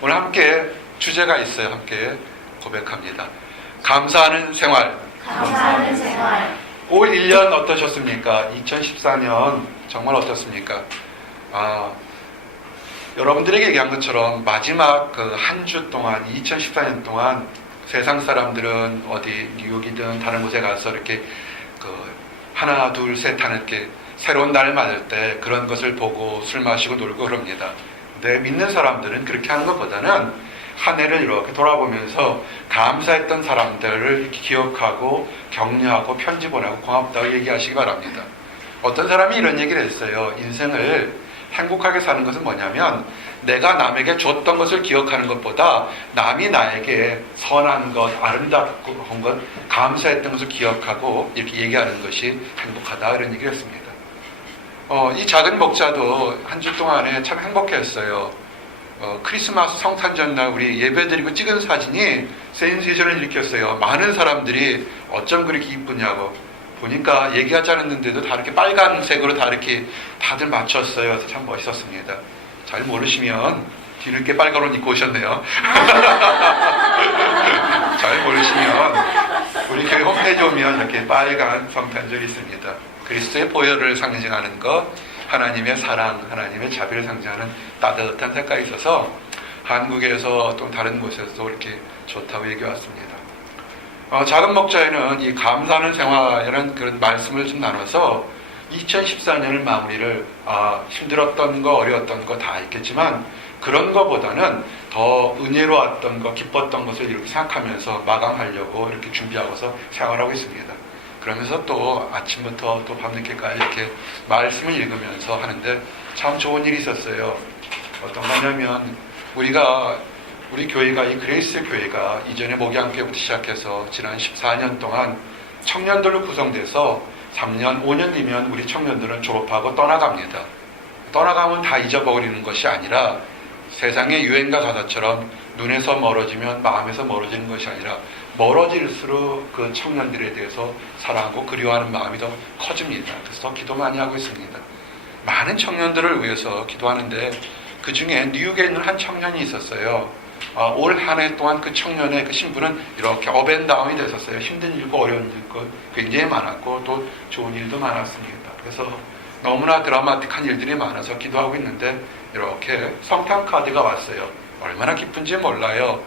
오늘 함께 주제가 있어요. 함께 고백합니다. 감사하는 생활. 감사하는 생활. 올 1년 어떠셨습니까? 2014년 정말 어떻습니까? 여러분들에게 얘기한 것처럼 마지막 그 한 주 동안, 2014년 동안 세상 사람들은 어디 뉴욕이든 다른 곳에 가서 이렇게 하나, 둘, 셋 하는 이렇게 새로운 날을 맞을 때 그런 것을 보고 술 마시고 놀고 그럽니다. 근데 믿는 사람들은 그렇게 하는 것보다는 한 해를 이렇게 돌아보면서 감사했던 사람들을 기억하고 격려하고 편지 보내고 고맙다고 얘기하시기 바랍니다. 어떤 사람이 이런 얘기를 했어요. 인생을 행복하게 사는 것은 뭐냐면 내가 남에게 줬던 것을 기억하는 것보다 남이 나에게 선한 것, 아름답고 한 것, 감사했던 것을 기억하고 이렇게 얘기하는 것이 행복하다 이런 얘기를 했습니다. 이 작은 목자도 한 주 동안에 참 행복했어요. 크리스마스 성탄절날 우리 예배드리고 찍은 사진이 센세이션을 일으켰어요. 많은 사람들이 어쩜 그렇게 이쁘냐고. 보니까 얘기하지 않았는데도 다 이렇게 빨간색으로 다 이렇게 다들 맞췄어요. 그래서 참 멋있었습니다. 잘 모르시면 뒤늦게 빨간 옷 입고 오셨네요. 잘 모르시면 우리 교회 홈페이지 오면 이렇게 빨간 성탄절이 있습니다. 그리스도의 보혈을 상징하는 것, 하나님의 사랑, 하나님의 자비를 상징하는 따뜻한 색깔이 있어서 한국에서 또 다른 곳에서도 이렇게 좋다고 얘기해 왔습니다. 작은 목자에는 이 감사하는 생활이라는 그런 말씀을 좀 나눠서 2014년을 마무리를 힘들었던 거 어려웠던 거 다 있겠지만 그런 거보다는 더 은혜로웠던 거 기뻤던 것을 이렇게 생각하면서 마감하려고 이렇게 준비하고서 생활하고 있습니다. 그러면서 또 아침부터 또 밤늦게까지 이렇게 말씀을 읽으면서 하는데 참 좋은 일이 있었어요. 어떤 거냐면 우리 교회가 이 그레이스 교회가 이전에 목양교회부터 시작해서 지난 14년 동안 청년들로 구성돼서 3년, 5년 뒤면 우리 청년들은 졸업하고 떠나갑니다. 떠나가면 다 잊어버리는 것이 아니라 세상의 유행과 가사처럼 눈에서 멀어지면 마음에서 멀어지는 것이 아니라 멀어질수록 그 청년들에 대해서 사랑하고 그리워하는 마음이 더 커집니다. 그래서 더 기도 많이 하고 있습니다. 많은 청년들을 위해서 기도하는데 그 중에 뉴욕에 있는 한 청년이 있었어요. 올 한 해 동안 그 청년의 그 신분은 이렇게 업앤다운이 됐었어요. 힘든 일과 어려운 일과 굉장히 많았고 또 좋은 일도 많았습니다. 그래서 너무나 드라마틱한 일들이 많아서 기도하고 있는데 이렇게 성탄 카드가 왔어요. 얼마나 기쁜지 몰라요.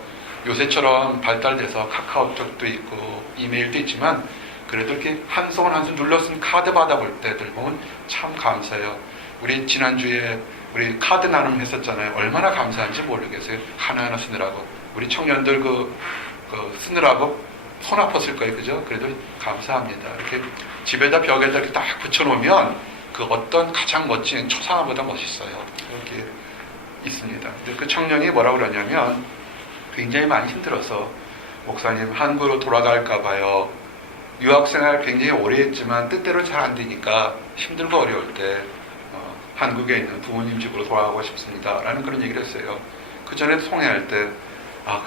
요새처럼 발달돼서 카카오톡도 있고 이메일도 있지만 그래도 이렇게 한 손 한 손 눌러 쓴 카드 받아볼 때들 보면 참 감사해요. 우리 지난주에 우리 카드 나눔 했었잖아요. 얼마나 감사한지 모르겠어요. 하나하나 쓰느라고. 우리 청년들 쓰느라고 손 아팠을 거예요. 그죠? 그래도 감사합니다. 이렇게 집에다 벽에다 이렇게 딱 붙여놓으면 그 어떤 가장 멋진 초상화보다 멋있어요. 이렇게 있습니다. 근데 그 청년이 뭐라고 그러냐면 굉장히 많이 힘들어서 목사님 한국으로 돌아갈까 봐요. 유학생활 굉장히 오래 했지만 뜻대로 잘 안 되니까 힘들고 어려울 때 한국에 있는 부모님 집으로 돌아가고 싶습니다. 라는 그런 얘기를 했어요. 그 전에 통회할 때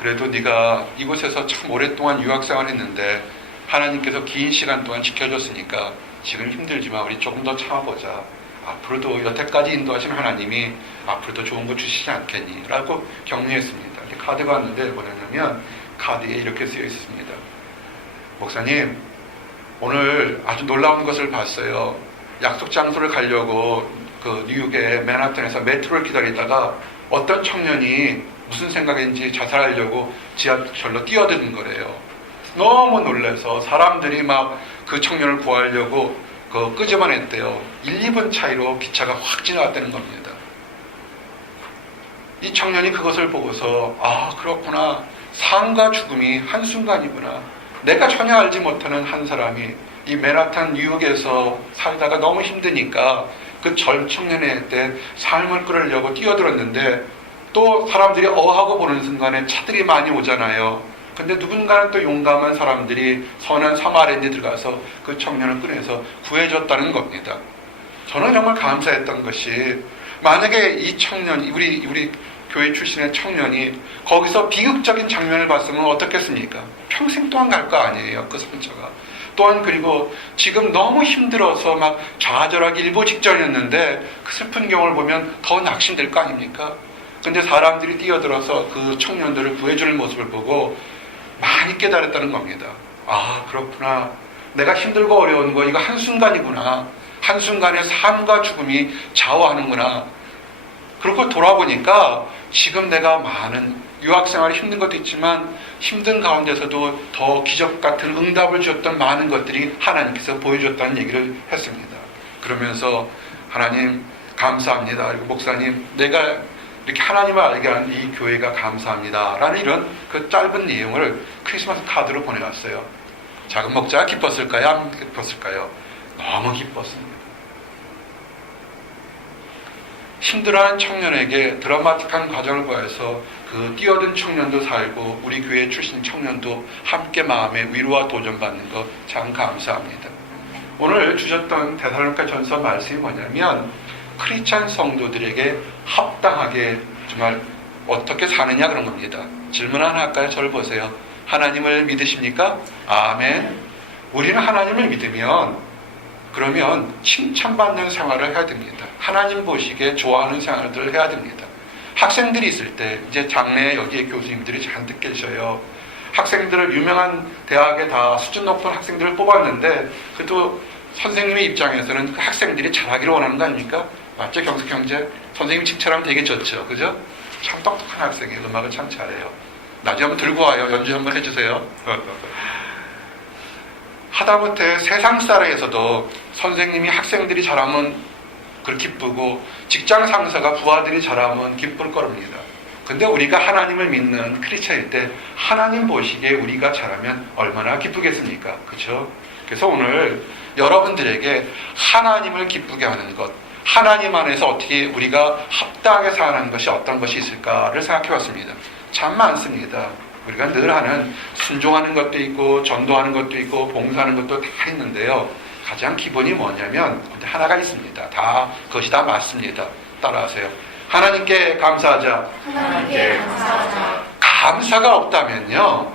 그래도 네가 이곳에서 참 오랫동안 유학생활 했는데 하나님께서 긴 시간 동안 지켜줬으니까 지금 힘들지만 우리 조금 더 참아보자. 앞으로도 여태까지 인도하신 하나님이 앞으로도 좋은 거 주시지 않겠니? 라고 격려했습니다. 카드가 왔는데 뭐냐면 카드에 이렇게 쓰여 있습니다. 목사님, 오늘 아주 놀라운 것을 봤어요. 약속 장소를 가려고 그 뉴욕의 맨하탄에서 메트로를 기다리다가 어떤 청년이 무슨 생각인지 자살하려고 지하철로 뛰어드는 거래요. 너무 놀라서 사람들이 막 그 청년을 구하려고 끄집어냈대요. 1, 2분 차이로 기차가 확 지나갔다는 겁니다. 이 청년이 그것을 보고서 그렇구나. 삶과 죽음이 한순간이구나. 내가 전혀 알지 못하는 한 사람이 이 맨하탄 뉴욕에서 살다가 너무 힘드니까 그 청년의 때 삶을 끌으려고 뛰어들었는데 또 사람들이 어하고 보는 순간에 차들이 많이 오잖아요. 근데 누군가는 또 용감한 사람들이 선한 사마리아인에 들어가서 그 청년을 꺼내서 구해줬다는 겁니다. 저는 정말 감사했던 것이 만약에 이 청년이 우리 교회 출신의 청년이 거기서 비극적인 장면을 봤으면 어떻겠습니까? 평생 동안 갈 거 아니에요. 그 상처가. 또한 그리고 지금 너무 힘들어서 막 좌절하기 일보 직전이었는데 그 슬픈 경우를 보면 더 낙심될 거 아닙니까? 근데 사람들이 뛰어들어서 그 청년들을 구해주는 모습을 보고 많이 깨달았다는 겁니다. 아, 그렇구나. 내가 힘들고 어려운 거 이거 한순간이구나. 한순간에 삶과 죽음이 좌우하는구나. 그러고 돌아보니까 지금 내가 많은 유학생활이 힘든 것도 있지만 힘든 가운데서도 더 기적 같은 응답을 주었던 많은 것들이 하나님께서 보여줬다는 얘기를 했습니다. 그러면서 하나님 감사합니다. 그리고 목사님 내가 이렇게 하나님을 알게 하는 이 교회가 감사합니다. 라는 이런 그 짧은 내용을 크리스마스 카드로 보내왔어요. 작은 목자가 기뻤을까요? 안 기뻤을까요? 너무 기뻤습니다. 힘들어하는 청년에게 드라마틱한 과정을 보여서 그 뛰어든 청년도 살고 우리 교회 출신 청년도 함께 마음의 위로와 도전받는 것 참 감사합니다. 오늘 주셨던 데살로니가 전서 말씀이 뭐냐면 크리스찬 성도들에게 합당하게 정말 어떻게 사느냐 그런 겁니다. 질문 하나 할까요? 저를 보세요. 하나님을 믿으십니까? 아멘. 우리는 하나님을 믿으면 그러면 칭찬받는 생활을 해야 됩니다. 하나님 보시기에 좋아하는 생활들을 해야 됩니다. 학생들이 있을 때 이제 장래에 여기에 교수님들이 잔뜩 계셔요. 학생들을 유명한 대학에 다 수준 높은 학생들을 뽑았는데 그래도 선생님의 입장에서는 그 학생들이 잘하기를 원하는 거 아닙니까? 맞죠? 경숙형제? 선생님 칭찬하면 되게 좋죠. 그죠? 참 똑똑한 학생이에요. 음악을 참 잘해요. 나중에 한번 들고 와요. 연주 한번 해주세요. 하다못해 세상사회에서도 선생님이 학생들이 잘하면 그렇게 기쁘고 직장 상사가 부하들이 잘하면 기쁠 겁니다. 근데 우리가 하나님을 믿는 크리스천일 때 하나님 보시기에 우리가 잘하면 얼마나 기쁘겠습니까? 그렇죠? 그래서 오늘 여러분들에게 하나님을 기쁘게 하는 것, 하나님 안에서 어떻게 우리가 합당하게 사는 것이 어떤 것이 있을까를 생각해 봤습니다. 참 많습니다. 우리가 늘 하는 순종하는 것도 있고 전도하는 것도 있고 봉사하는 것도 다 있는데요. 가장 기본이 뭐냐면 하나가 있습니다. 다 그것이 다 맞습니다. 따라하세요. 하나님께 감사하자. 하나님께 감사하자. 감사가 없다면요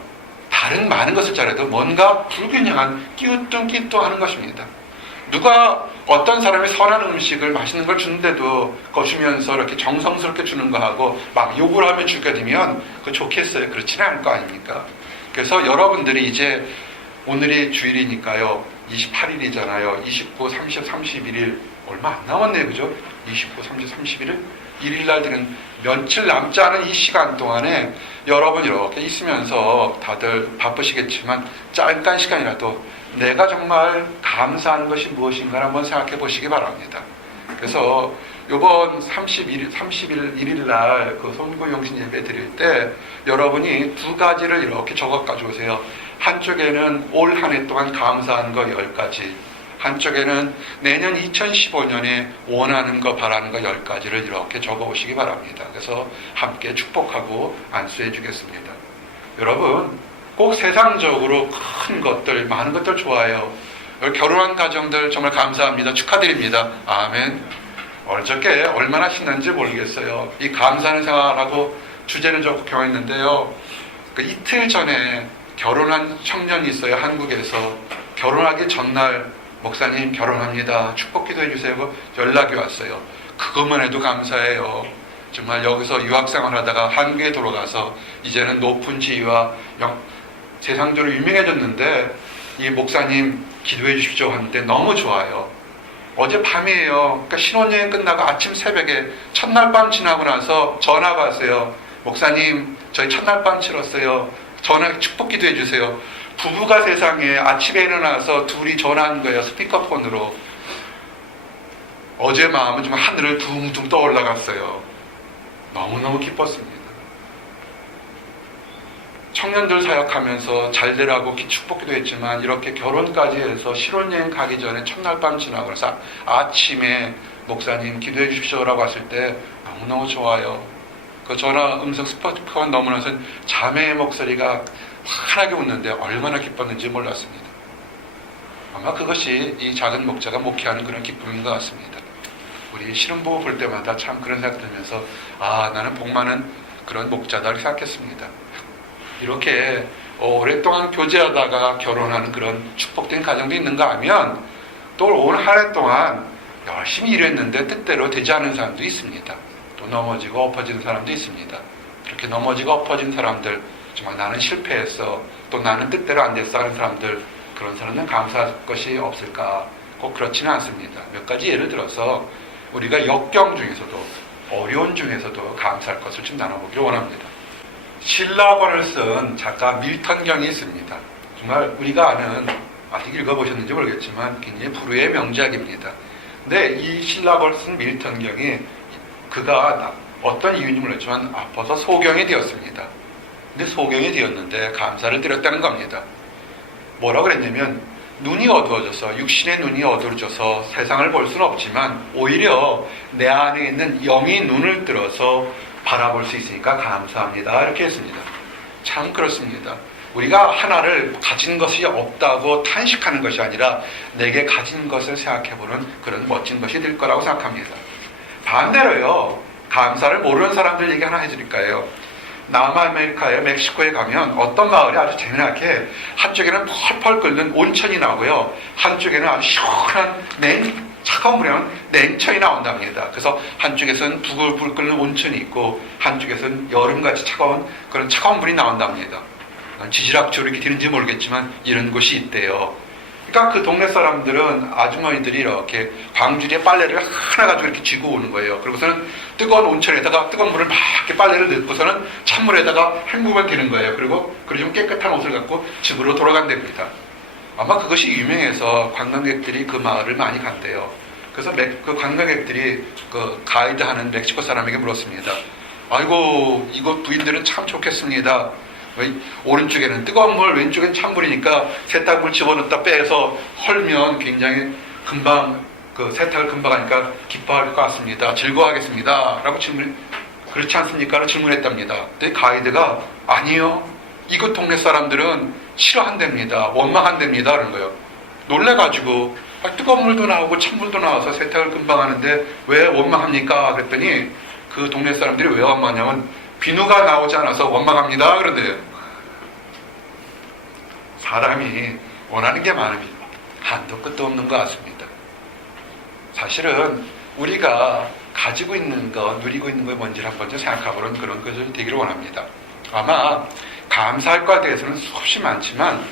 다른 많은 것을 잘해도 뭔가 불균형한 끼우뚱끼뚱하는 것입니다. 누가 어떤 사람이 선한 음식을 맛있는 걸 주는데도 그거 주면서 이렇게 정성스럽게 주는 거하고 막 욕을 하면 주게 되면 그거 좋겠어요? 그렇지는 않을 거 아닙니까? 그래서 여러분들이 이제 오늘이 주일이니까요 28일이잖아요 29, 30, 31일 얼마 안 남았네요. 그죠? 29, 30, 31일 1일날들은 며칠 남지 않은 이 시간 동안에 여러분 이렇게 있으면서 다들 바쁘시겠지만 잠깐 시간이라도 내가 정말 감사한 것이 무엇인가 한번 생각해 보시기 바랍니다. 그래서 이번 1일 날 그 손구영신 예배 드릴 때 여러분이 두 가지를 이렇게 적어 가져오세요. 한쪽에는 올 한 해 동안 감사한 거 10가지, 한쪽에는 내년 2015년에 원하는 거 바라는 거 10가지를 이렇게 적어 오시기 바랍니다. 그래서 함께 축복하고 안수해 주겠습니다. 여러분 꼭 세상적으로 큰 것들 많은 것들 좋아요. 결혼한 가정들 정말 감사합니다. 축하드립니다. 아멘. 어저께 얼마나 신난지 모르겠어요. 이 감사하는 생활하고 주제는 좀 경험했는데요. 그 이틀 전에 결혼한 청년이 있어요. 한국에서. 결혼하기 전날 목사님 결혼합니다. 축복 기도해 주세요. 연락이 왔어요. 그것만 해도 감사해요. 정말 여기서 유학생활 하다가 한국에 돌아가서 이제는 높은 지위와 세상적으로 유명해졌는데 이 목사님 기도해 주십시오 하는데 너무 좋아요. 어제 밤이에요. 그러니까 신혼여행 끝나고 아침 새벽에 첫날 밤 지나고 나서 전화가 왔어요. 목사님 저희 첫날 밤 치렀어요. 전화 축복 기도해 주세요. 부부가 세상에 아침에 일어나서 둘이 전화한 거예요. 스피커폰으로. 어제 마음은 좀 하늘을 둥둥 떠 올라갔어요. 너무너무 기뻤습니다. 청년들 사역하면서 잘 되라고 축복기도 했지만 이렇게 결혼까지 해서 신혼여행 가기 전에 첫날 밤 지나고 나서 아침에 목사님 기도해 주십시오라고 했을 때 너무너무 좋아요. 그 전화 음성 스피커폰 넘어나서 자매의 목소리가 환하게 웃는데 얼마나 기뻤는지 몰랐습니다. 아마 그것이 이 작은 목자가 목회하는 그런 기쁨인 것 같습니다. 우리 신혼부부 볼 때마다 참 그런 생각 들면서 나는 복 많은 그런 목자다 생각했습니다. 이렇게 오랫동안 교제하다가 결혼하는 그런 축복된 가정도 있는가 하면 또 올 한 해 동안 열심히 일했는데 뜻대로 되지 않은 사람도 있습니다. 또 넘어지고 엎어지는 사람도 있습니다. 그렇게 넘어지고 엎어진 사람들, 정말 나는 실패했어, 또 나는 뜻대로 안 됐어 하는 사람들, 그런 사람은 감사할 것이 없을까? 꼭 그렇지는 않습니다. 몇 가지 예를 들어서 우리가 역경 중에서도, 어려운 중에서도 감사할 것을 좀 나눠보기를 원합니다. 신라권을 쓴 작가 밀턴 경이 있습니다. 정말 우리가 아는, 아직 읽어보셨는지 모르겠지만 굉장히 불후의 명작입니다. 근데 이 신라권을 쓴 밀턴 경이, 그가 어떤 이유인지 모르겠지만 아파서 소경이 되었습니다. 근데 소경이 되었는데 감사를 드렸다는 겁니다. 뭐라고 그랬냐면, 눈이 어두워져서, 육신의 눈이 어두워져서 세상을 볼 수는 없지만 오히려 내 안에 있는 영이 눈을 들어서 바라볼 수 있으니까 감사합니다, 이렇게 했습니다. 참 그렇습니다. 우리가 하나를 가진 것이 없다고 탄식하는 것이 아니라 내게 가진 것을 생각해보는 그런 멋진 것이 될 거라고 생각합니다. 반대로요, 감사를 모르는 사람들 얘기 하나 해드릴까요? 남아메리카의 멕시코에 가면 어떤 마을이 아주 재미나게 한쪽에는 펄펄 끓는 온천이 나오고요, 한쪽에는 아주 시원한 차가운 물이 나오는 냉천이 나온답니다. 그래서 한쪽에서는 부글부글 끓는 온천이 있고 한쪽에서는 여름같이 차가운 그런 차가운 물이 나온답니다. 지질학적으로 이렇게 되는지 모르겠지만 이런 곳이 있대요. 그러니까 그 동네 사람들은, 아주머니들이 이렇게 광주리에 빨래를 하나 가지고 이렇게 쥐고 오는 거예요. 그리고서는 뜨거운 온천에다가 뜨거운 물을 막 이렇게 빨래를 넣고서는 찬물에다가 헹구면 되는 거예요. 그리고 좀 깨끗한 옷을 갖고 집으로 돌아간답니다. 아마 그것이 유명해서 관광객들이 그 마을을 많이 간대요. 그래서 그 관광객들이 그 가이드하는 멕시코 사람에게 물었습니다. 아이고, 이곳 부인들은 참 좋겠습니다. 오른쪽에는 뜨거운 물, 왼쪽엔 찬물이니까 세탁물 집어넣다 빼서 헐면 굉장히 금방, 그 세탁을 금방 하니까 기뻐할 것 같습니다. 즐거워하겠습니다, 라고 그렇지 않습니까? 라고 질문했답니다. 근데 가이드가, 아니요, 이곳 동네 사람들은 싫어한답니다, 원망한답니다, 그런 거예요. 놀래가지고, 뜨거운 물도 나오고 찬물도 나와서 세탁을 금방 하는데 왜 원망합니까? 그랬더니 그 동네 사람들이 왜 원망하냐면, 비누가 나오지 않아서 원망합니다, 그런데요. 사람이 원하는 게 많으면 한도 끝도 없는 것 같습니다. 사실은 우리가 가지고 있는 것, 누리고 있는 것 뭔지 한번 좀 생각해보는 그런 것이 되기를 원합니다. 아마 감사할 것에 대해서는 수없이 많지만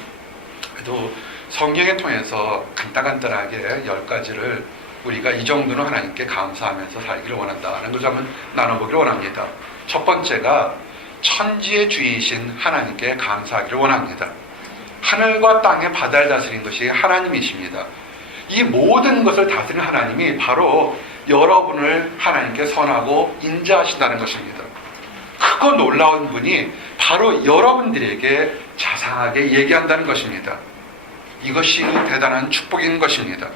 그래도 성경에 통해서 간단하게 10가지를 우리가 이 정도는 하나님께 감사하면서 살기를 원한다는 것을 한번 나눠보기를 원합니다. 첫 번째가 천지의 주이신 하나님께 감사하기를 원합니다. 하늘과 땅의 바다를 다스린 것이 하나님이십니다. 이 모든 것을 다스리는 하나님이 바로 여러분을 하나님께 선하고 인자하신다는 것입니다. 크고 놀라운 분이 바로 여러분들에게 자상하게 얘기한다는 것입니다. 이것이 대단한 축복인 것입니다.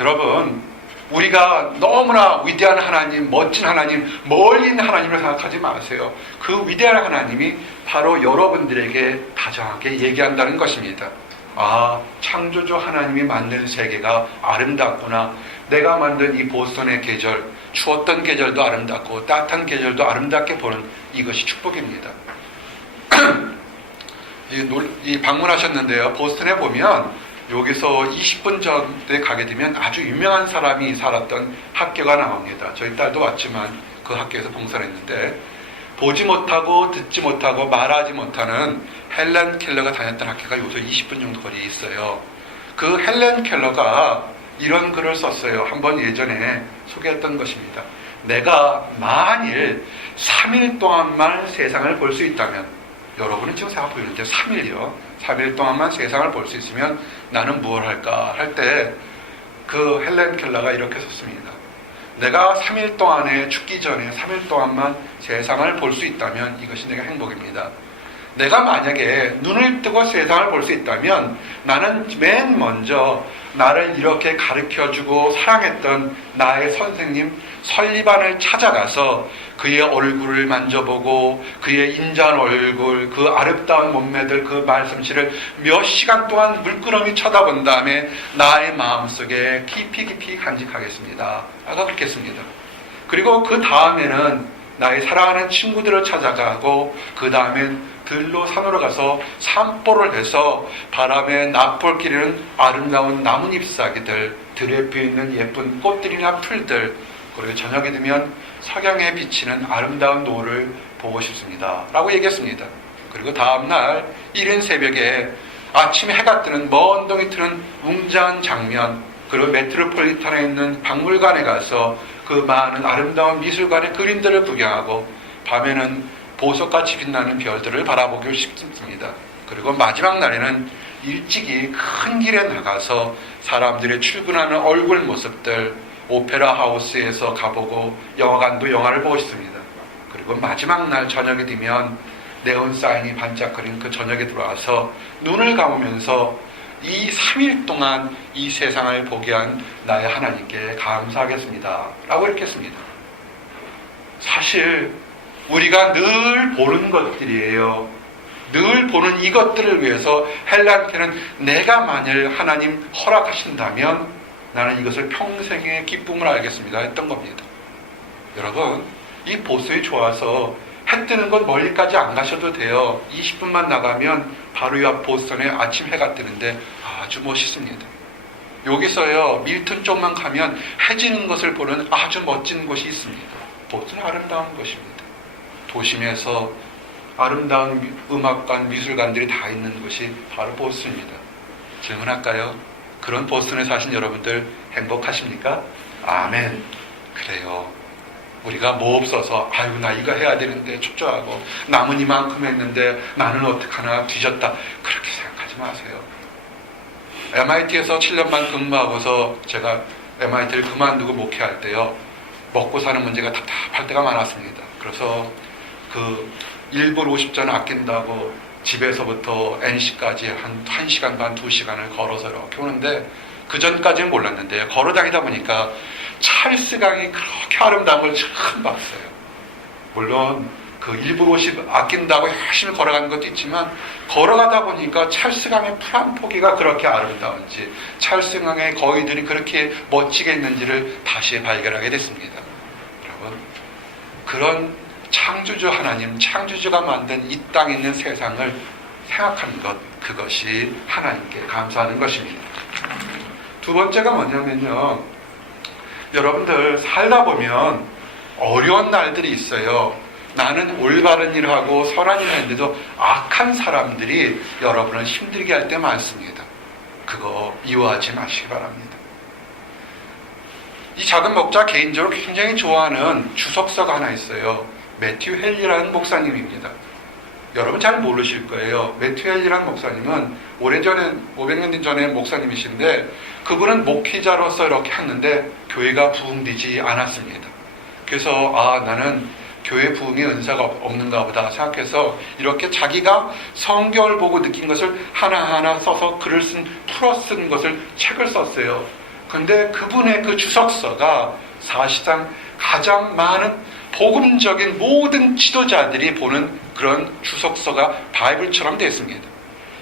여러분, 우리가 너무나 위대한 하나님, 멋진 하나님, 멀리 있는 하나님을 생각하지 마세요. 그 위대한 하나님이 바로 여러분들에게 다정하게 얘기한다는 것입니다. 아, 창조주 하나님이 만든 세계가 아름답구나. 내가 만든 이 보스턴의 계절, 추웠던 계절도 아름답고 따뜻한 계절도 아름답게 보는 이것이 축복입니다. 방문하셨는데요, 보스턴에 보면 여기서 20분 전에 가게 되면 아주 유명한 사람이 살았던 학교가 나옵니다. 저희 딸도 왔지만 그 학교에서 봉사를 했는데, 보지 못하고 듣지 못하고 말하지 못하는 헬렌 켈러가 다녔던 학교가 여기서 20분 정도 거리에 있어요. 그 헬렌 켈러가 이런 글을 썼어요. 한번 예전에 소개했던 것입니다. 내가 만일 3일 동안만 세상을 볼 수 있다면, 여러분은 지금 생각하고 있는데 3일이요. 3일 동안만 세상을 볼 수 있으면 나는 무엇을 할까 할 때 그 헬렌 켈러가 이렇게 썼습니다. 내가 3일 동안에 죽기 전에 3일 동안만 세상을 볼 수 있다면 이것이 내가 행복입니다. 내가 만약에 눈을 뜨고 세상을 볼 수 있다면 나는 맨 먼저 나를 이렇게 가르쳐주고 사랑했던 나의 선생님 설리반을 찾아가서 그의 얼굴을 만져보고 그의 인자한 얼굴, 그 아름다운 몸매들, 그 말씀실을 몇 시간 동안 물끄러미 쳐다본 다음에 나의 마음속에 깊이 간직하겠습니다. 아까 그렇게 했습니다. 그리고 그 다음에는 나의 사랑하는 친구들을 찾아가고 그 다음엔 들로 산으로 가서 산보를 해서 바람에 납볼 기르는 아름다운 나뭇잎사귀들, 들에 피어있는 예쁜 꽃들이나 풀들, 그리고 저녁이 되면 석양에 비치는 아름다운 노을을 보고 싶습니다. 라고 얘기했습니다. 그리고 다음날 이른 새벽에 아침에 해가 뜨는 먼 동이 트는 웅장한 장면, 그리고 메트로폴리탄에 있는 박물관에 가서 그 많은 아름다운 미술관의 그림들을 구경하고 밤에는 보석같이 빛나는 별들을 바라보고 싶습니다. 그리고 마지막 날에는 일찍이 큰 길에 나가서 사람들의 출근하는 얼굴 모습들, 오페라 하우스에서 가보고 영화관도 영화를 보고 싶습니다. 그리고 마지막 날 저녁이 되면 네온 사인이 반짝거리는 그 저녁에 들어와서 눈을 감으면서 이 3일 동안 이 세상을 보게 한 나의 하나님께 감사하겠습니다. 라고 이렇게 했습니다. 사실 우리가 늘 보는 것들이에요. 늘 보는 이것들을 위해서 헬라한테는 내가 만일 하나님 허락하신다면 나는 이것을 평생의 기쁨을 알겠습니다 했던 겁니다. 여러분, 이 보스에 좋아서 해 뜨는 건 멀리까지 안 가셔도 돼요. 20분만 나가면 바로 이 앞 보스턴에 아침 해가 뜨는데 아주 멋있습니다. 여기서요, 밀턴 쪽만 가면 해 지는 것을 보는 아주 멋진 곳이 있습니다. 보스턴은 아름다운 곳입니다. 도심에서 아름다운 음악관, 미술관들이 다 있는 곳이 바로 보스턴입니다. 질문할까요? 그런 보스턴에 사신 여러분들 행복하십니까? 아멘. 그래요. 우리가 뭐 없어서 아유 나 이거 해야 되는데 초조하고 남은 이만큼 했는데 나는 어떡하나 뒤졌다 그렇게 생각하지 마세요. MIT에서 7년만 근무하고서 제가 MIT를 그만두고 목회할 때요, 먹고 사는 문제가 답답할 때가 많았습니다. 그래서 그 1불 50전 아낀다고 집에서부터 NC까지 한 1시간 반, 2시간을 걸어서 이렇게 오는데 그 전까지는 몰랐는데 걸어 다니다 보니까 찰스강이 그렇게 아름다운 걸 처음 봤어요. 물론 그 1불 50 아낀다고 열심히 걸어가는 것도 있지만 걸어가다 보니까 찰스강의 푸른 포기가 그렇게 아름다운지, 찰스강의 거위들이 그렇게 멋지게 있는지를 다시 발견하게 됐습니다. 여러분, 그런 창조주 하나님, 창조주가 만든 이 땅에 있는 세상을 생각하는 것, 그것이 하나님께 감사하는 것입니다. 두 번째가 뭐냐면요, 여러분들 살다 보면 어려운 날들이 있어요. 나는 올바른 일을 하고 선한 일을 했는데도 악한 사람들이 여러분을 힘들게 할 때 많습니다. 그거 미워하지 마시기 바랍니다. 이 작은 목자 개인적으로 굉장히 좋아하는 주석서가 하나 있어요. 매튜 헬리라는 목사님입니다. 여러분 잘 모르실 거예요. 매튜 헬리라는 목사님은 오래전에 500년 전에 목사님이신데 그분은 목회자로서 이렇게 했는데 교회가 부흥되지 않았습니다. 그래서 나는 교회 부흥의 은사가 없는가 보다 생각해서 이렇게 자기가 성경을 보고 느낀 것을 하나하나 써서 글을 풀어 쓴 것을 책을 썼어요. 근데 그분의 그 주석서가 사실상 가장 많은 복음적인 모든 지도자들이 보는 그런 주석서가 바이블처럼 되어 있습니다.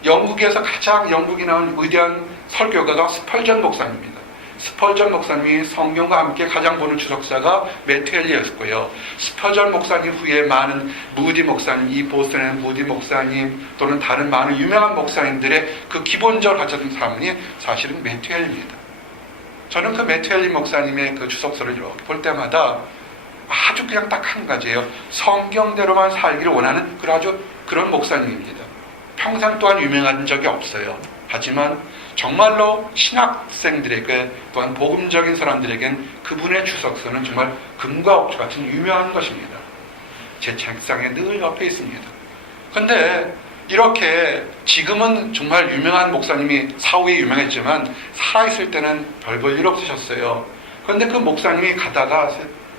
영국에서 가장 영국에 나온 위대한 설교가가 스펄전 목사님입니다. 스펄전 목사님이 성경과 함께 가장 보는 주석사가 매튜 헬리였고요. 스펄전 목사님 후에 많은 무디 목사님, 이 보스턴의 무디 목사님 또는 다른 많은 유명한 목사님들의 그 기본적으로 가졌던 사람이 사실은 매튜 헬리입니다. 저는 그 매튜 헬리 목사님의 그 주석서를 이렇게 볼 때마다 아주 그냥 딱 한 가지예요. 성경대로만 살기를 원하는 그런 목사님입니다. 평생 또한 유명한 적이 없어요. 하지만 정말로 신학생들에게 또한 복음적인 사람들에겐 그분의 주석서는 정말 금과 옥조 같은 유명한 것입니다. 제 책상에 늘 옆에 있습니다. 근데 이렇게 지금은 정말 유명한 목사님이 사후에 유명했지만 살아있을 때는 별 볼 일 없으셨어요. 그런데 그 목사님이 가다가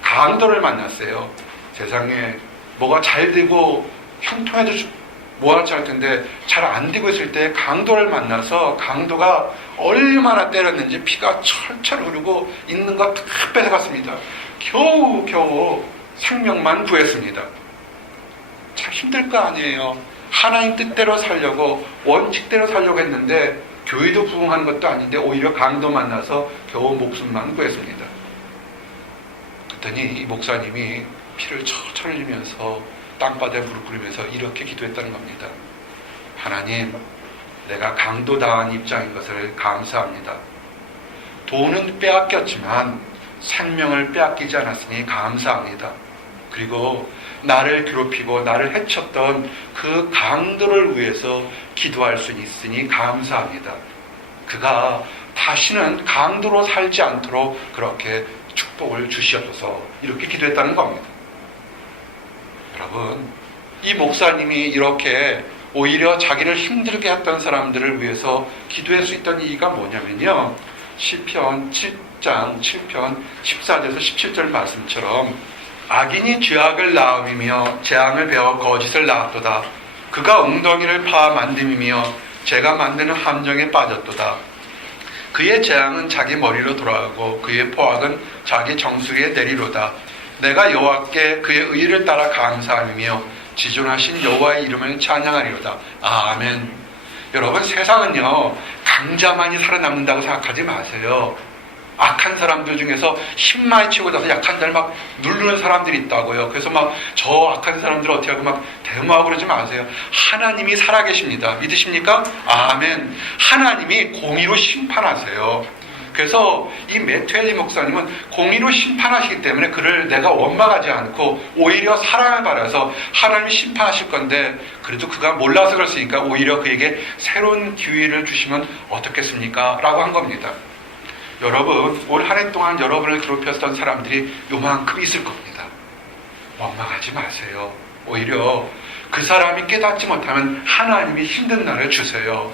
강도를 만났어요. 세상에 뭐가 잘 되고 형통해져 뭐하지 할 텐데 잘 안 되고 있을 때 강도를 만나서 강도가 얼마나 때렸는지 피가 철철 흐르고 있는 거 다 뺏어갔습니다. 겨우 생명만 구했습니다. 참 힘들 거 아니에요. 하나님 뜻대로 살려고 원칙대로 살려고 했는데 교회도 부흥하는 것도 아닌데 오히려 강도 만나서 겨우 목숨만 구했습니다. 그랬더니 이 목사님이 피를 철철 흘리면서 땅바닥에 무릎 꿇으면서 이렇게 기도했다는 겁니다. 하나님, 내가 강도당한 입장인 것을 감사합니다. 돈은 빼앗겼지만 생명을 빼앗기지 않았으니 감사합니다. 그리고 나를 괴롭히고 나를 해쳤던 그 강도를 위해서 기도할 수 있으니 감사합니다. 그가 다시는 강도로 살지 않도록 그렇게 축복을 주시옵소서, 이렇게 기도했다는 겁니다. 여러분, 이 목사님이 이렇게 오히려 자기를 힘들게 했던 사람들을 위해서 기도할 수 있던 이유가 뭐냐면요, 시편 7장 7편 14절에서 17절 말씀처럼 악인이 죄악을 낳으며 재앙을 베어 거짓을 낳았도다. 그가 웅덩이를 파 만듦이며 제가 만드는 함정에 빠졌도다. 그의 재앙은 자기 머리로 돌아가고 그의 포악은 자기 정수리에 내리로다. 내가 여호와께 그의 의를 따라 감사하며 지존하신 여호와의 이름을 찬양하리로다. 아멘. 여러분, 세상은요 강자만이 살아남는다고 생각하지 마세요. 악한 사람들 중에서 힘 많이 치고 나서 약한 자를 막 누르는 사람들이 있다고요. 그래서 막 저 악한 사람들을 어떻게 하고 막 대모하고 그러지 마세요. 하나님이 살아계십니다. 믿으십니까? 아멘. 하나님이 공의로 심판하세요. 그래서 이 매튜엘리 목사님은 공의로 심판하시기 때문에 그를 내가 원망하지 않고 오히려 사랑을 받아서 하나님이 심판하실 건데, 그래도 그가 몰라서 그렇으니까 오히려 그에게 새로운 기회를 주시면 어떻겠습니까? 라고 한 겁니다. 여러분, 올 한 해 동안 여러분을 괴롭혔던 사람들이 요만큼 있을 겁니다. 원망하지 마세요. 오히려 그 사람이 깨닫지 못하면 하나님이 힘든 날을 주세요.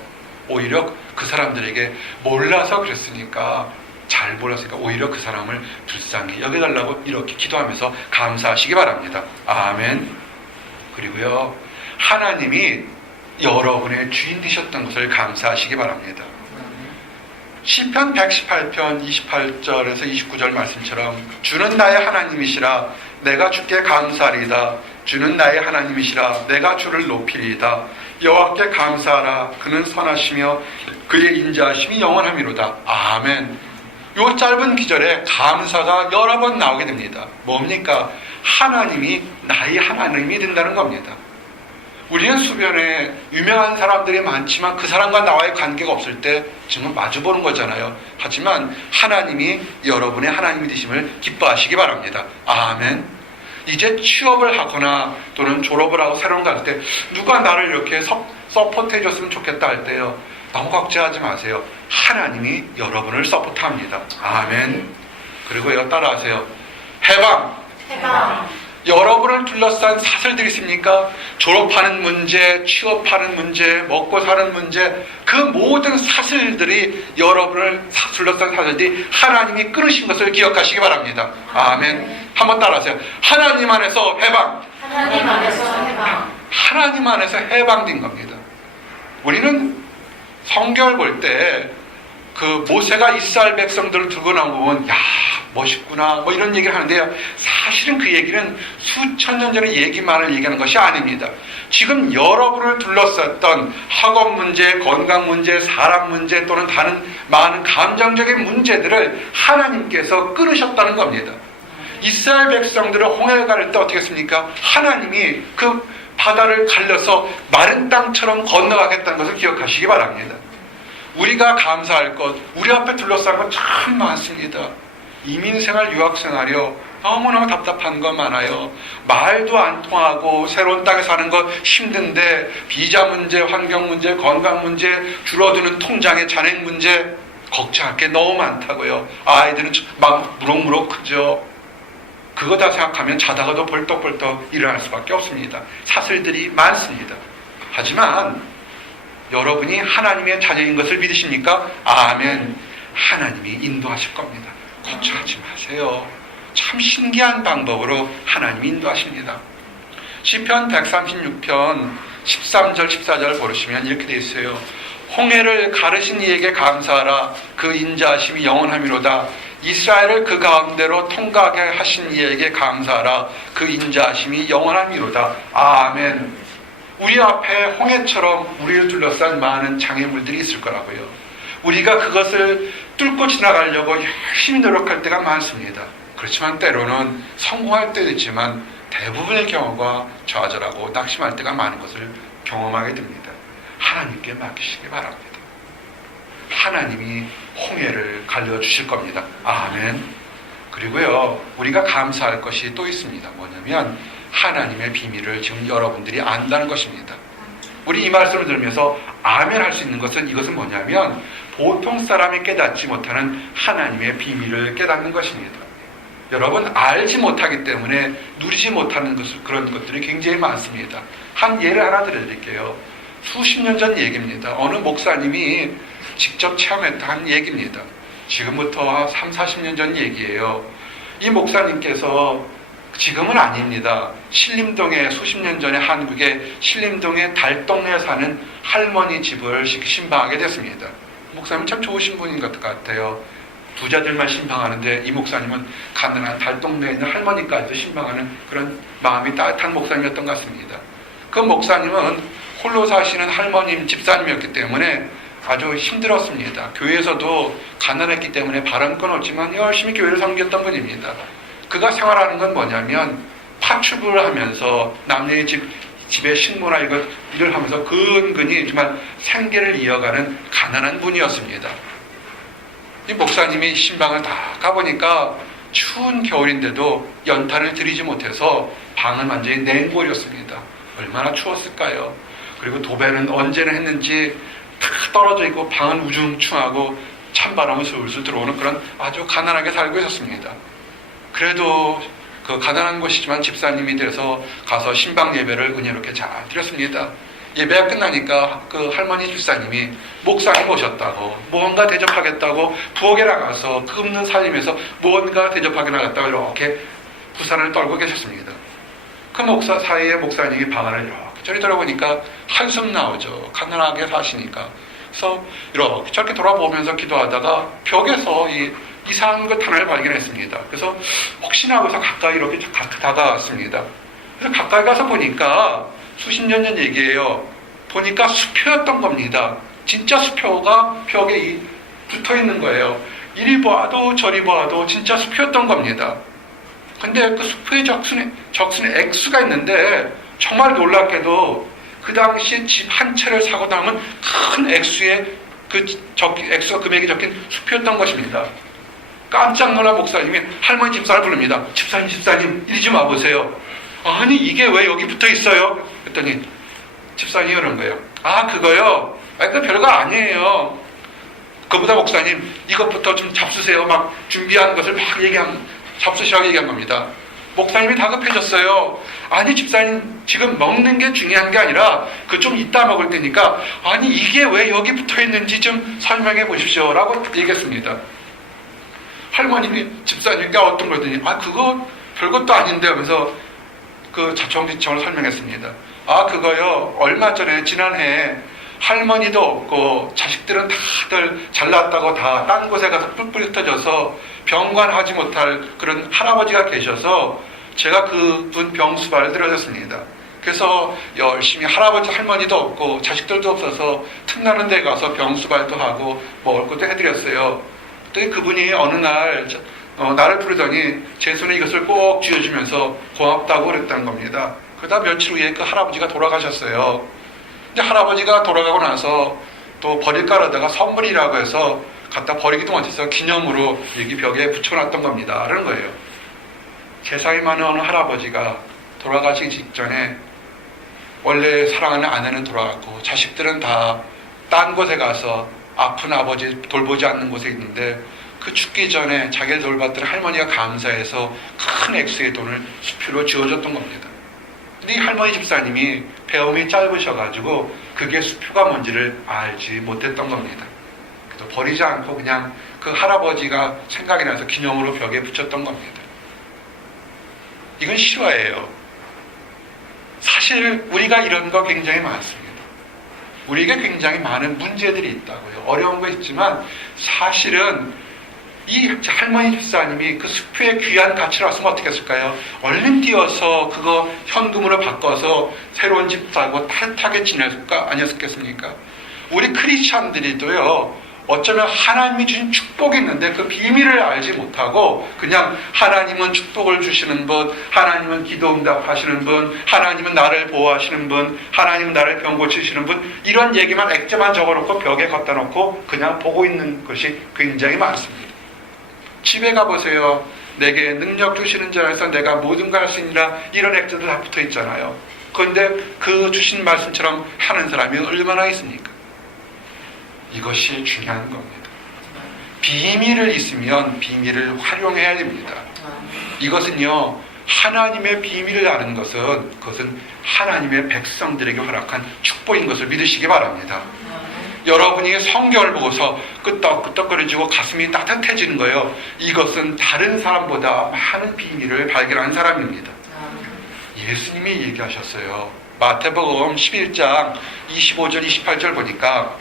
오히려 그 사람들에게 몰라서 그랬으니까, 잘 몰랐으니까 오히려 그 사람을 불쌍히 여겨달라고 이렇게 기도하면서 감사하시기 바랍니다. 아멘. 그리고요, 하나님이 여러분의 주인 되셨던 것을 감사하시기 바랍니다. 시편 118편 28절에서 29절 말씀처럼 주는 나의 하나님이시라 내가 주께 감사하리이다. 주는 나의 하나님이시라 내가 주를 높이리이다. 여호와께 감사하라. 그는 선하시며 그의 인자하심이 영원함이로다. 아멘. 이 짧은 기절에 감사가 여러 번 나오게 됩니다. 뭡니까? 하나님이 나의 하나님이 된다는 겁니다. 우리는 주변에 유명한 사람들이 많지만 그 사람과 나와의 관계가 없을 때 정말 마주보는 거잖아요. 하지만 하나님이 여러분의 하나님이 되심을 기뻐하시기 바랍니다. 아멘. 이제 취업을 하거나 또는 졸업을 하고 새로운 거 할 때 누가 나를 이렇게 서포트 해줬으면 좋겠다 할 때요, 너무 걱정하지 마세요. 하나님이 여러분을 서포트합니다. 아멘. 그리고요, 따라하세요. 해방. 여러분을 둘러싼 사슬들이 있습니까? 졸업하는 문제, 취업하는 문제, 먹고 사는 문제, 그 모든 사슬들이 여러분을 둘러싼 사슬들이 하나님이 끊으신 것을 기억하시기 바랍니다. 아멘. 한번 따라하세요. 하나님 안에서 해방. 하나님 안에서 해방. 하나님 안에서 해방된 겁니다. 우리는 성경을 볼 때 그 모세가 이스라엘 백성들을 들고 나온 거 보면 야 멋있구나 뭐 이런 얘기를 하는데요, 사실은 그 얘기는 수천 년 전의 얘기만을 얘기하는 것이 아닙니다. 지금 여러분을 둘러쌌던 학업 문제, 건강 문제, 사람 문제 또는 다른 많은 감정적인 문제들을 하나님께서 끊으셨다는 겁니다. 이스라엘 백성들을 홍해를 가를 때 어떻게 했습니까? 하나님이 그 바다를 갈려서 마른 땅처럼 건너가겠다는 것을 기억하시기 바랍니다. 우리가 감사할 것, 우리 앞에 둘러싼 것 참 많습니다. 이민생활, 유학생활이요, 너무너무 답답한 거 많아요. 말도 안 통하고 새로운 땅에 사는 거 힘든데 비자 문제, 환경 문제, 건강 문제, 줄어드는 통장의 잔액 문제, 걱정할 게 너무 많다고요. 아이들은 막 무럭무럭 크죠. 그거 다 생각하면 자다가도 벌떡벌떡 일어날 수밖에 없습니다. 사슬들이 많습니다. 하지만 여러분이 하나님의 자녀인 것을 믿으십니까? 아멘. 하나님이 인도하실 겁니다. 걱정하지 마세요. 참 신기한 방법으로 하나님이 인도하십니다. 시편 136편 13절 14절 보시면 이렇게 되어 있어요. 홍해를 가르신 이에게 감사하라. 그 인자하심이 영원함이로다. 이스라엘을 그 가운데로 통과하게 하신 이에게 감사하라. 그 인자하심이 영원함이로다. 아멘. 우리 앞에 홍해처럼 우리를 둘러싼 많은 장애물들이 있을 거라고요. 우리가 그것을 뚫고 지나가려고 열심히 노력할 때가 많습니다. 그렇지만 때로는 성공할 때도 있지만 대부분의 경우가 좌절하고 낙심할 때가 많은 것을 경험하게 됩니다. 하나님께 맡기시기 바랍니다. 하나님이 홍해를 갈려주실 겁니다. 아멘. 그리고요, 우리가 감사할 것이 또 있습니다. 뭐냐면 하나님의 비밀을 지금 여러분들이 안다는 것입니다. 우리 이 말씀을 들으면서 아멘 할 수 있는 것은 이것은 뭐냐면 보통 사람이 깨닫지 못하는 하나님의 비밀을 깨닫는 것입니다. 여러분, 알지 못하기 때문에 누리지 못하는 그런 것들이 굉장히 많습니다. 한 예를 하나 들어드릴게요. 수십 년 전 얘기입니다. 어느 목사님이 직접 체험했던 한 얘기입니다. 지금부터 3, 40년 전 얘기예요. 이 목사님께서 지금은 아닙니다. 신림동에 수십 년 전에 한국의 신림동의 달동네에 사는 할머니 집을 신방하게 됐습니다. 목사님은 참 좋으신 분인 것 같아요. 부자들만 신방하는데 이 목사님은 가난한 달동네에 있는 할머니까지도 신방하는 그런 마음이 따뜻한 목사님이었던 것 같습니다. 그 목사님은 홀로 사시는 할머님 집사님이었기 때문에 아주 힘들었습니다. 교회에서도 가난했기 때문에 발언권 없지만 열심히 교회를 섬겼던 분입니다. 그가 생활하는 건 뭐냐면 파출부를 하면서 남녀의 집에 식모나 일을 하면서 근근히 정말 생계를 이어가는 가난한 분이었습니다. 이 목사님이 신방을 다 가보니까 추운 겨울인데도 연탄을 들이지 못해서 방은 완전히 냉골이었습니다. 얼마나 추웠을까요? 그리고 도배는 언제나 했는지 다 떨어져 있고 방은 우중충하고 찬바람이 술술 들어오는 그런 아주 가난하게 살고 있었습니다. 그래도 그 가난한 곳이지만 집사님이 돼서 가서 신방 예배를 은혜롭게 잘 드렸습니다. 예배가 끝나니까 그 할머니 집사님이 목사님 오셨다고 무언가 대접하겠다고 부엌에 나가서 그 살림에서 무언가 대접하게 나갔다고 이렇게 부산을 떨고 계셨습니다. 그 목사 사이에 목사님이 방 안을 이렇게 저리 돌아보니까 한숨 나오죠. 가난하게 사시니까. 그래서 이렇게 저렇게 돌아보면서 기도하다가 벽에서 이상한 것 하나를 발견했습니다. 그래서 혹시나 하고서 가까이 이렇게 다가왔습니다. 그래서 가까이 가서 보니까 수십 년 전 얘기예요. 보니까 수표였던 겁니다. 진짜 수표가 벽에 붙어 있는 거예요. 이리 봐도 저리 봐도 진짜 수표였던 겁니다. 근데 그 수표의 적순에 액수가 있는데 정말 놀랍게도 그 당시 집 한 채를 사고 나면 큰 액수의 액수가 금액이 적힌 수표였던 것입니다. 깜짝 놀란 목사님이 할머니 집사를 부릅니다. 집사님 이리 좀 와보세요. 아니 이게 왜 여기 붙어 있어요? 그랬더니 집사님이 그런 거예요. 아 그거요? 그 별거 아니에요. 그보다 목사님 이것부터 좀 잡수세요. 막 준비한 것을 막 잡수시라고 얘기한 겁니다. 목사님이 다급해졌어요. 아니 집사님 지금 먹는 게 중요한 게 아니라 그 좀 이따 먹을 테니까 아니 이게 왜 여기 붙어 있는지 좀 설명해 보십시오 라고 얘기했습니다. 할머님이 집사님께 어떤 거더니 그거 별것도 아닌데 하면서 그 자청지청을 설명했습니다. 그거요 얼마 전에 지난해 할머니도 없고 자식들은 다들 잘났다고 다 딴 곳에 가서 뿔뿔이 흩어져서 병관하지 못할 그런 할아버지가 계셔서 제가 그분 병수발을 들어줬습니다. 그래서 열심히 할아버지 할머니도 없고 자식들도 없어서 틈나는 데 가서 병수발도 하고 먹을 것도 해드렸어요. 그랬더니 그분이 어느 날 나를 부르더니 제 손에 이것을 꼭 쥐어주면서 고맙다고 그랬다는 겁니다. 그러다 며칠 후에 그 할아버지가 돌아가셨어요. 근데 할아버지가 돌아가고 나서 또 버릴까 하다가 선물이라고 해서 갖다 버리기도 못해서 기념으로 여기 벽에 붙여놨던 겁니다. 그런 거예요. 세상에 많은 어느 할아버지가 돌아가시기 직전에 원래 사랑하는 아내는 돌아갔고 자식들은 다 딴 곳에 가서 아픈 아버지 돌보지 않는 곳에 있는데 그 죽기 전에 자기를 돌봤던 할머니가 감사해서 큰 액수의 돈을 수표로 지어줬던 겁니다. 근데 이 할머니 집사님이 배움이 짧으셔가지고 그게 수표가 뭔지를 알지 못했던 겁니다. 그래서 버리지 않고 그냥 그 할아버지가 생각이 나서 기념으로 벽에 붙였던 겁니다. 이건 실화예요. 사실 우리가 이런 거 굉장히 많습니다. 우리에게 굉장히 많은 문제들이 있다고요. 어려운 거 있지만 사실은 이 할머니 집사님이 그 수표의 귀한 가치를 알았으면 어떻게 했을까요? 얼른 뛰어서 그거 현금으로 바꿔서 새로운 집 사고 따뜻하게 지낼 거 아니었겠습니까? 우리 크리스찬들이도요. 어쩌면 하나님이 주신 축복이 있는데 그 비밀을 알지 못하고 그냥 하나님은 축복을 주시는 분, 하나님은 기도응답 하시는 분, 하나님은 나를 보호하시는 분, 하나님은 나를 병 고치시는 분 이런 얘기만 액자만 적어놓고 벽에 갖다 놓고 그냥 보고 있는 것이 굉장히 많습니다. 집에 가보세요. 내게 능력 주시는 자 안에서 내가 모든 걸 할 수 있느라 이런 액자들 다 붙어 있잖아요. 그런데 그 주신 말씀처럼 하는 사람이 얼마나 있습니까? 이것이 중요한 겁니다. 비밀을 있으면 비밀을 활용해야 됩니다. 이것은요, 하나님의 비밀을 아는 것은 그것은 하나님의 백성들에게 허락한 축복인 것을 믿으시기 바랍니다. 여러분이 성경을 보고서 끄떡끄떡거리고 가슴이 따뜻해지는 거예요. 이것은 다른 사람보다 많은 비밀을 발견한 사람입니다. 예수님이 얘기하셨어요. 마태복음 11장 25절 28절 보니까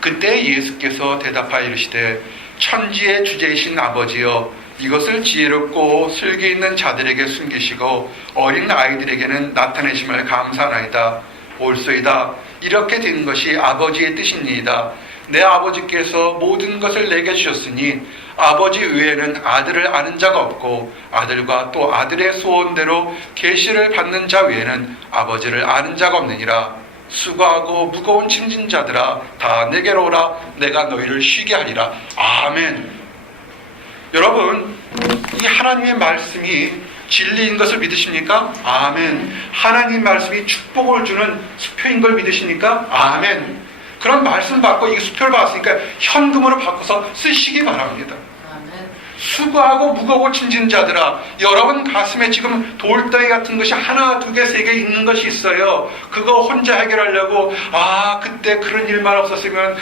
그때 예수께서 대답하여 이르시되 천지의 주제이신 아버지여 이것을 지혜롭고 슬기 있는 자들에게 숨기시고 어린 아이들에게는 나타내심을 감사하나이다. 옳소이다. 이렇게 된 것이 아버지의 뜻입니다. 내 아버지께서 모든 것을 내게 주셨으니 아버지 외에는 아들을 아는 자가 없고 아들과 또 아들의 소원대로 계시를 받는 자 외에는 아버지를 아는 자가 없느니라. 수고하고 무거운 짐진 자들아 다 내게로 오라. 내가 너희를 쉬게 하리라. 아멘. 여러분, 이 하나님의 말씀이 진리인 것을 믿으십니까? 아멘. 하나님 말씀이 축복을 주는 수표인 걸 믿으십니까? 아멘. 그런 말씀 받고 이 수표를 받았으니까 현금으로 바꿔서 쓰시기 바랍니다. 수고하고 무거워 짐진 자들아, 여러분 가슴에 지금 돌덩이 같은 것이 하나, 두 개, 세 개 있는 것이 있어요. 그거 혼자 해결하려고 그때 그런 일만 없었으면,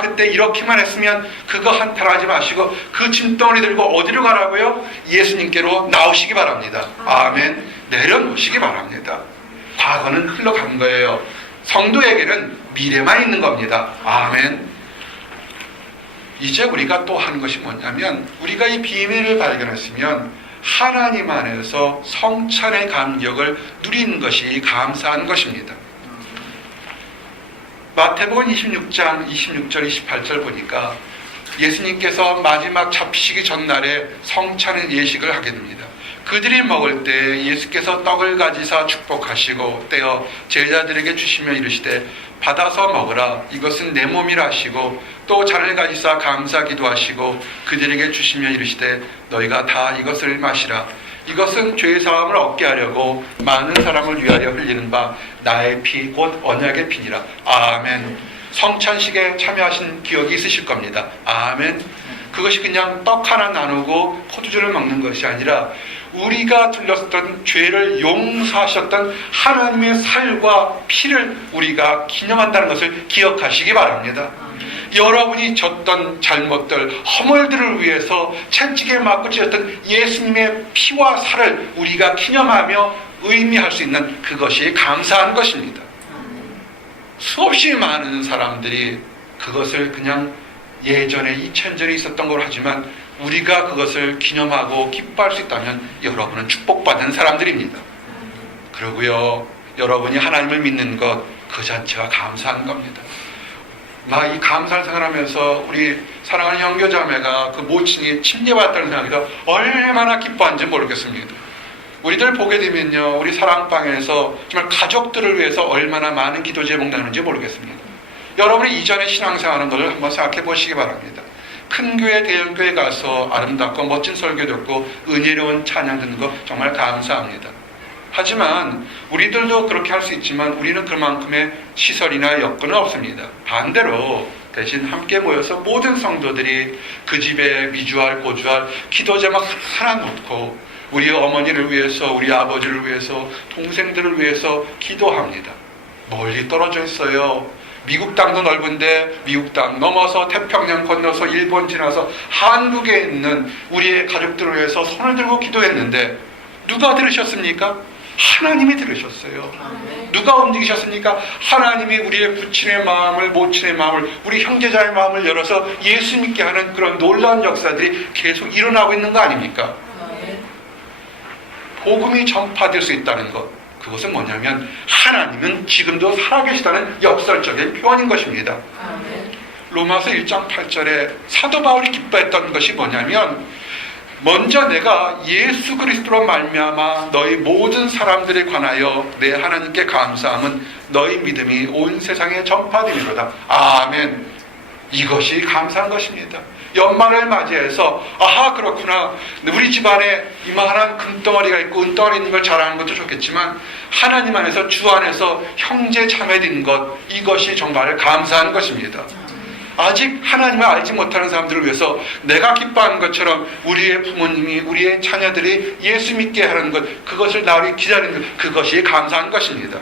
그때 이렇게만 했으면, 그거 한탄하지 마시고 그 짐덩어리 들고 어디로 가라고요? 예수님께로 나오시기 바랍니다. 아멘. 내려놓으시기 바랍니다. 과거는 흘러간 거예요. 성도에게는 미래만 있는 겁니다. 아멘. 이제 우리가 또 하는 것이 뭐냐면, 우리가 이 비밀을 발견했으면 하나님 안에서 성찬의 감격을 누리는 것이 감사한 것입니다. 마태복음 26장 26절 28절 보니까 예수님께서 마지막 잡히시기 전날에 성찬의 예식을 하게 됩니다. 그들이 먹을 때 예수께서 떡을 가지사 축복하시고 떼어 제자들에게 주시며 이르시되 받아서 먹으라. 이것은 내 몸이라 하시고 또 잔을 가지사 감사 기도하시고 그들에게 주시며 이르시되 너희가 다 이것을 마시라. 이것은 죄 사함을 얻게 하려고 많은 사람을 위하여 흘리는 바 나의 피 곧 언약의 피니라. 아멘. 성찬식에 참여하신 기억이 있으실 겁니다. 아멘. 그것이 그냥 떡 하나 나누고 포도주를 먹는 것이 아니라 우리가 들렸던 죄를 용서하셨던 하나님의 살과 피를 우리가 기념한다는 것을 기억하시기 바랍니다. 여러분이 졌던 잘못들, 허물들을 위해서 채찍에 맞고 찢었던 예수님의 피와 살을 우리가 기념하며 의미할 수 있는 그것이 감사한 것입니다. 수없이 많은 사람들이 그것을 그냥 예전에 2000전에 있었던 걸 하지만 우리가 그것을 기념하고 기뻐할 수 있다면 여러분은 축복받은 사람들입니다. 그러고요, 여러분이 하나님을 믿는 것 그 자체가 감사한 겁니다. 이 감사를 생각하면서 우리 사랑하는 형제자매가 그 모친이 침례받았다는 생각에서 얼마나 기뻐한지 모르겠습니다. 우리들 보게 되면요, 우리 사랑방에서 정말 가족들을 위해서 얼마나 많은 기도 제목 나누는지 모르겠습니다. 여러분이 이전에 신앙생활하는 것을 한번 생각해 보시기 바랍니다. 큰 교회, 대형 교회 가서 아름답고 멋진 설교 듣고 은혜로운 찬양 듣는 거 정말 감사합니다. 하지만 우리들도 그렇게 할 수 있지만 우리는 그만큼의 시설이나 여건은 없습니다. 반대로 대신 함께 모여서 모든 성도들이 그 집에 미주알, 고주알, 기도 제목 하나 놓고 우리 어머니를 위해서, 우리 아버지를 위해서, 동생들을 위해서 기도합니다. 멀리 떨어져 있어요. 미국 땅도 넓은데 미국 땅 넘어서 태평양 건너서 일본 지나서 한국에 있는 우리의 가족들을 위해서 손을 들고 기도했는데 누가 들으셨습니까? 하나님이 들으셨어요. 누가 움직이셨습니까? 하나님이 우리의 부친의 마음을, 모친의 마음을, 우리 형제자의 마음을 열어서 예수 믿게 하는 그런 놀라운 역사들이 계속 일어나고 있는 거 아닙니까? 복음이 전파될 수 있다는 것, 그것은 뭐냐면 하나님은 지금도 살아계시다는 역설적인 표현인 것입니다. 로마서 1장 8절에 사도 바울이 기뻐했던 것이 뭐냐면, 먼저 내가 예수 그리스도로 말미암아 너희 모든 사람들에 관하여 내 하나님께 감사함은 너희 믿음이 온 세상에 전파되리로다. 아멘. 이것이 감사한 것입니다. 연말을 맞이해서 아하 그렇구나, 우리 집안에 이만한 금덩어리가 있고 은덩어리 있는 걸 잘 아는 것도 좋겠지만 하나님 안에서 주 안에서 형제 자매된 것, 이것이 정말 감사한 것입니다. 아직 하나님을 알지 못하는 사람들을 위해서 내가 기뻐하는 것처럼 우리의 부모님이, 우리의 자녀들이 예수 믿게 하는 것, 그것을 나를 기다리는 것, 그것이 감사한 것입니다.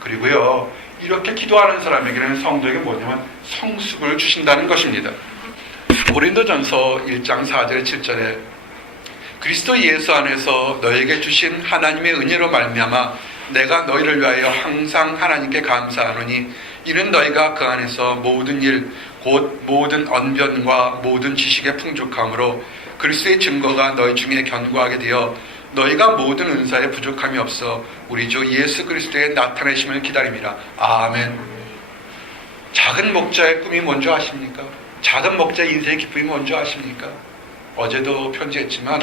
그리고요, 이렇게 기도하는 사람에게는 성도에게 뭐냐면 성숙을 주신다는 것입니다. 고린도전서 1장 4절 7절에 그리스도 예수 안에서 너에게 주신 하나님의 은혜로 말미암아 내가 너희를 위하여 항상 하나님께 감사하노니 이는 너희가 그 안에서 모든 일 곧 모든 언변과 모든 지식의 풍족함으로 그리스도의 증거가 너희 중에 견고하게 되어 너희가 모든 은사에 부족함이 없어 우리 주 예수 그리스도의 나타내심을 기다림이라. 아멘. 작은 목자의 꿈이 뭔지 아십니까? 작은 목자의 인생의 기쁨이 뭔지 아십니까? 어제도 편지했지만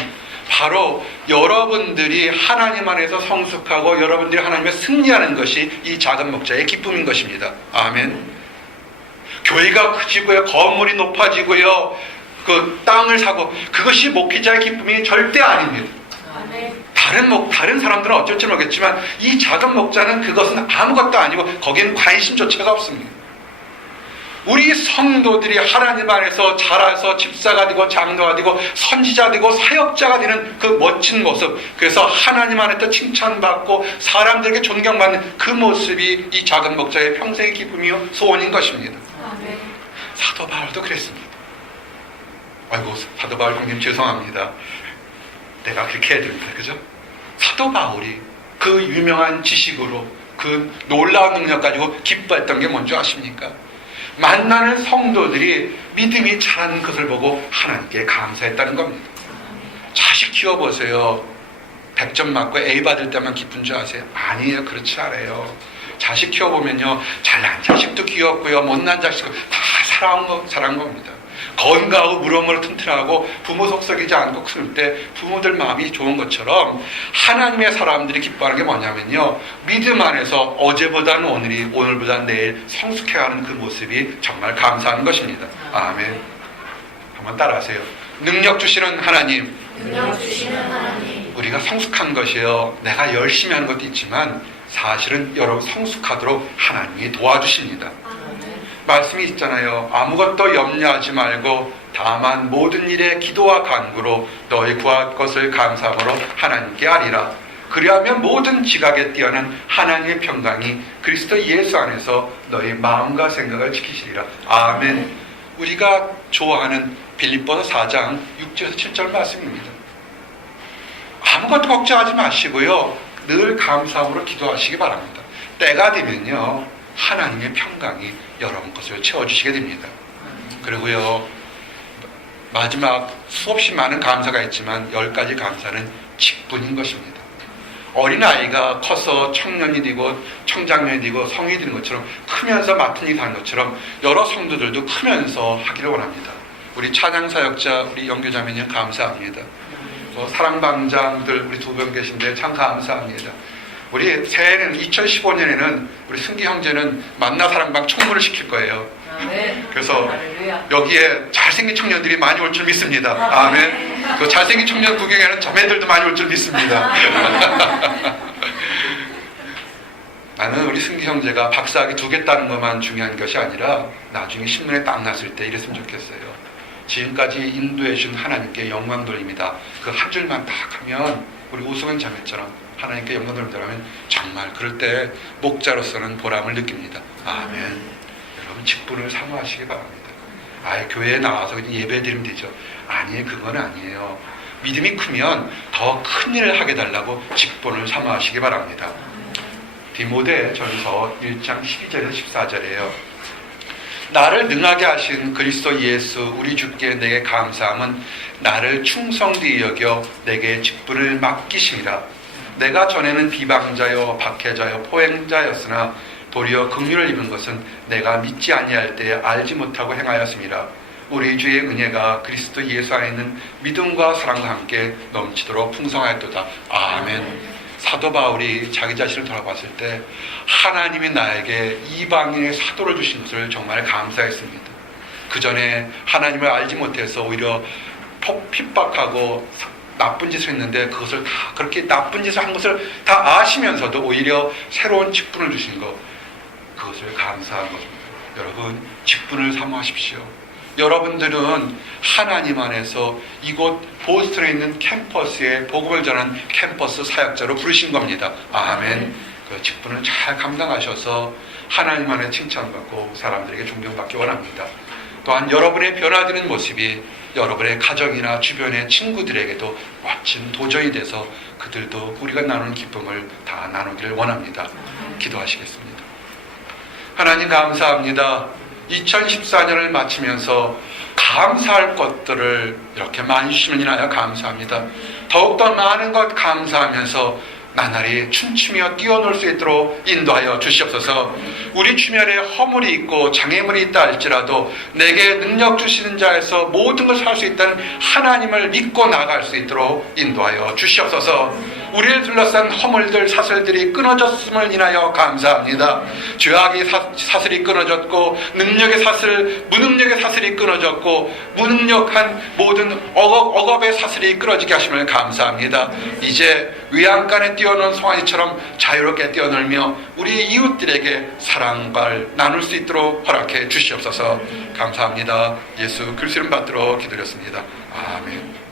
바로 여러분들이 하나님 안에서 성숙하고 여러분들이 하나님의 승리하는 것이 이 작은 목자의 기쁨인 것입니다. 아멘. 교회가 커지고요, 건물이 높아지고요, 그 땅을 사고, 그것이 목회자의 기쁨이 절대 아닙니다. 다른 사람들은 어쩔지 모르겠지만 이 작은 목자는 그것은 아무것도 아니고 거기엔 관심조차가 없습니다. 우리 성도들이 하나님 안에서 자라서 집사가 되고 장로가 되고 선지자 되고 사역자가 되는 그 멋진 모습, 그래서 하나님 안에서 칭찬받고 사람들에게 존경받는 그 모습이 이 작은 목자의 평생의 기쁨이요 소원인 것입니다. 사도 바울도 그랬습니다. 아이고, 사도 바울 형님 죄송합니다. 내가 그렇게 해야 됩니다. 그죠? 사도 바울이 그 유명한 지식으로 그 놀라운 능력 가지고 기뻐했던 게 뭔지 아십니까? 만나는 성도들이 믿음이 자라는 것을 보고 하나님께 감사했다는 겁니다. 자식 키워보세요. 100점 맞고 A 받을 때만 기쁜 줄 아세요? 아니에요. 그렇지 않아요. 자식 키워보면요, 잘난 자식도 귀엽고요, 못난 자식도 다 사랑한 겁니다. 건강하고 무럭무럭 튼튼하고 부모 속썩이지 않고 클 때 부모들 마음이 좋은 것처럼 하나님의 사람들이 기뻐하는 게 뭐냐면요, 믿음 안에서 어제보다는 오늘이, 오늘보다는 내일 성숙해가는 그 모습이 정말 감사한 것입니다. 아멘. 한번 따라하세요. 능력 주시는 하나님, 우리가 성숙한 것이요, 내가 열심히 하는 것도 있지만 사실은 여러분 성숙하도록 하나님이 도와주십니다. 말씀이 있잖아요. 아무것도 염려하지 말고 다만 모든 일에 기도와 간구로 너희 구할 것을 감사함으로 하나님께 아리라. 그리하면 모든 지각에 뛰어난 하나님의 평강이 그리스도 예수 안에서 너희 마음과 생각을 지키시리라. 아멘. 우리가 좋아하는 빌립보서 4장 6절에서 7절 말씀입니다. 아무것도 걱정하지 마시고요, 늘 감사함으로 기도하시기 바랍니다. 때가 되면요, 하나님의 평강이 여러분 것을 채워주시게 됩니다. 그리고요, 마지막 수없이 많은 감사가 있지만 10가지 감사는 직분인 것입니다. 어린아이가 커서 청년이 되고 청장년이 되고 성인이 되는 것처럼 크면서 맡은 일을 하는 것처럼 여러 성도들도 크면서 하기를 원합니다. 우리 찬양사역자, 우리 영교자매님 감사합니다. 사랑방장들 우리 2분 계신데 참 감사합니다. 우리 새해는 2015년에는 우리 승기 형제는 만나 사랑방 총무를 시킬 거예요. 그래서 여기에 잘생긴 청년들이 많이 올 줄 믿습니다. 아멘. 그 잘생긴 청년 구경에는 자매들도 많이 올 줄 믿습니다. 나는 우리 승기 형제가 박사학위 2개 따는 것만 중요한 것이 아니라 나중에 신문에 딱 났을 때 이랬으면 좋겠어요. 지금까지 인도해 주신 하나님께 영광 돌립니다. 그 한 줄만 딱 하면 우리 오승원 자매처럼 하나님께 영광 돌립니다라면 정말 그럴 때 목자로서는 보람을 느낍니다. 아멘. 여러분 직분을 사모하시기 바랍니다. 교회에 나와서 그냥 예배 드리면 되죠. 아니에요. 그건 아니에요. 믿음이 크면 더 큰 일을 하게 달라고 직분을 사모하시기 바랍니다. 디모데 전서 1장 12절에서 14절이에요. 나를 능하게 하신 그리스도 예수 우리 주께 내게 감사함은 나를 충성되이 여겨 내게 직분을 맡기심이라. 내가 전에는 비방자요 박해자요 포행자였으나 도리어 긍휼을 입은 것은 내가 믿지 아니할 때에 알지 못하고 행하였음이라. 우리 주의 은혜가 그리스도 예수 안에 있는 믿음과 사랑과 함께 넘치도록 풍성하였도다. 아멘. 사도 바울이 자기 자신을 돌아봤을 때 하나님이 나에게 이방인의 사도를 주신 것을 정말 감사했습니다. 그 전에 하나님을 알지 못해서 오히려 핍박하고 나쁜 짓을 했는데 그것을 다 그렇게 나쁜 짓을 한 것을 다 아시면서도 오히려 새로운 직분을 주신 것, 그것을 감사한 것입니다. 여러분, 직분을 사모하십시오. 여러분들은 하나님 안에서 이곳 보스턴에 있는 캠퍼스에 복음을 전하는 캠퍼스 사역자로 부르신 겁니다. 아멘. 그 직분을 잘 감당하셔서 하나님 안에 칭찬받고 사람들에게 존경받기 원합니다. 또한 여러분의 변화되는 모습이 여러분의 가정이나 주변의 친구들에게도 멋진 도전이 돼서 그들도 우리가 나누는 기쁨을 다 나누기를 원합니다. 기도하시겠습니다. 하나님 감사합니다. 2014년을 마치면서 감사할 것들을 이렇게 많이 주시면 인하여 감사합니다. 더욱더 많은 것 감사하면서 나날이 춤추며 뛰어놀 수 있도록 인도하여 주시옵소서. 우리 주변에 허물이 있고 장애물이 있다 할지라도 내게 능력 주시는 자에서 모든 것을 할 수 있다는 하나님을 믿고 나아갈 수 있도록 인도하여 주시옵소서. 우리를 둘러싼 허물들 사슬들이 끊어졌음을 인하여 감사합니다. 죄악의 사슬이 끊어졌고 능력의 사슬, 무능력의 사슬이 끊어졌고 무능력한 모든 억압의 사슬이 끊어지게 하심을 감사합니다. 이제 외양간에 뛰어노는 송아지처럼 자유롭게 뛰어놀며 우리 이웃들에게 사랑을 나눌 수 있도록 허락해 주시옵소서. 감사합니다. 예수 그리스도 이름 받들어 기도드렸습니다. 아멘.